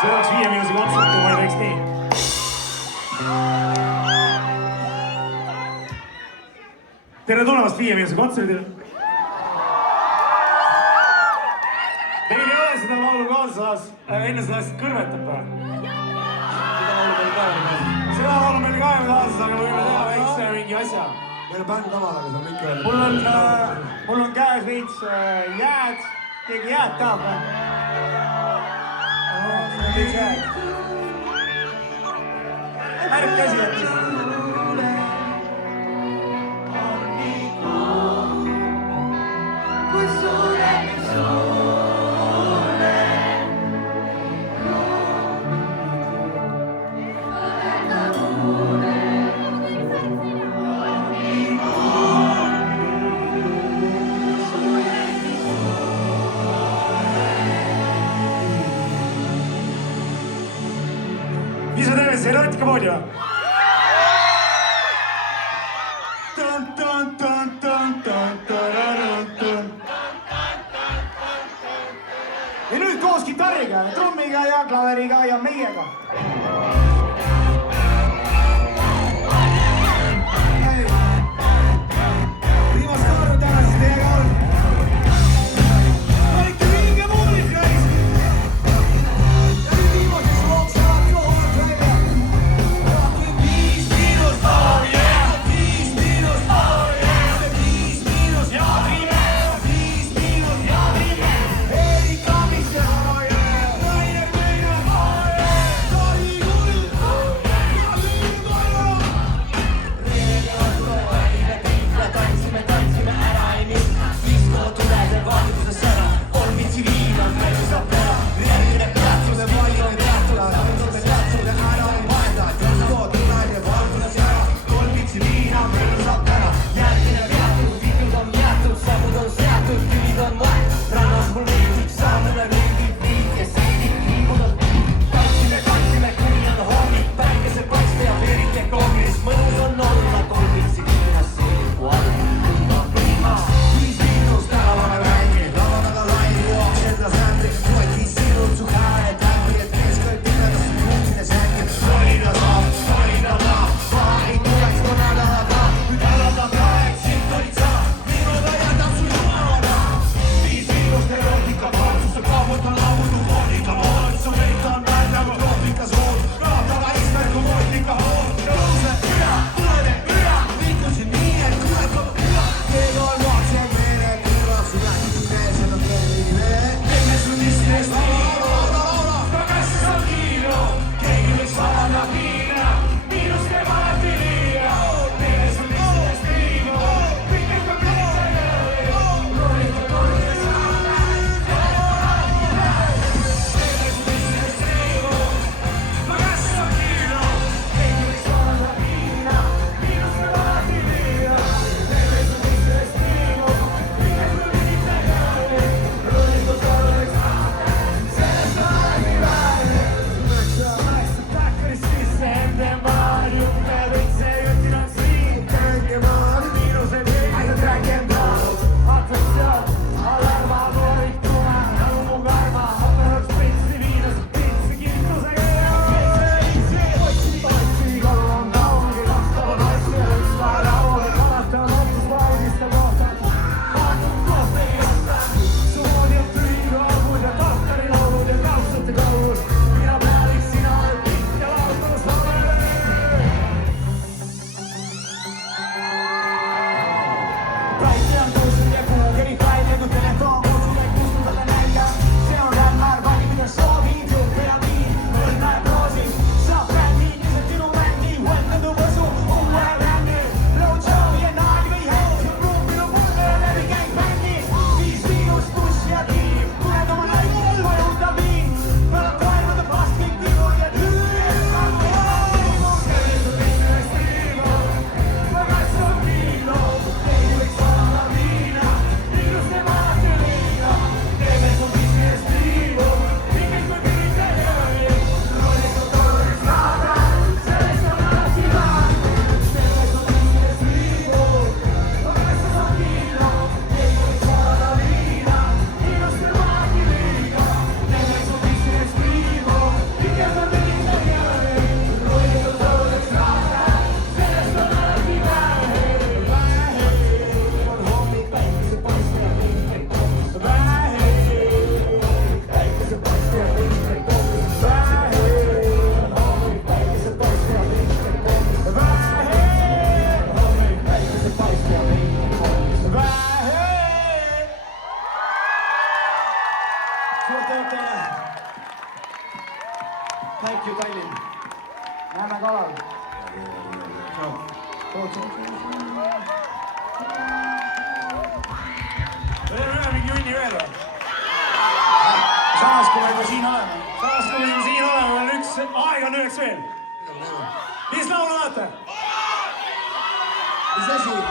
See oleks 5 miinuse kontsert, kui ma ei teeks nii. Tere tulemast 5 miinuse kontserdile. Teil ei ole seda laulu kaasas, enne seda asjad kõrvetab või? Seda laulu meil ka ei kaasas, aga võime teha väikse mingi asja. Meil on bänd kaval, aga see on ikka veel. Mul on käes veits jääd. Keegi jääd tahab või? Veits jääd. Märk käsi jättis. Mis me teeme see erotika moodi või? Ja nüüd koos kitarriga, trummiga ja klaveriga ja meiega. Viimast korda tänast teiega on. Olite vinge muulis, reis! Ja nüüd viimaseks looks saab joon välja. 5 miinus, oh yeah! 5 miinus, oh yeah! 5 miinus, ja triime! 5 miinus, ja triime! Erika, mis te, oh yeah! Naine, teine, oh yeah! Tohi kuulda! näeme kalal. Veel ühe mingi junni veel või? samas, kui me juba siin oleme. samas, kui me juba siin oleme, veel üks, aega on üheks veel. mis laulu olete? mis asi?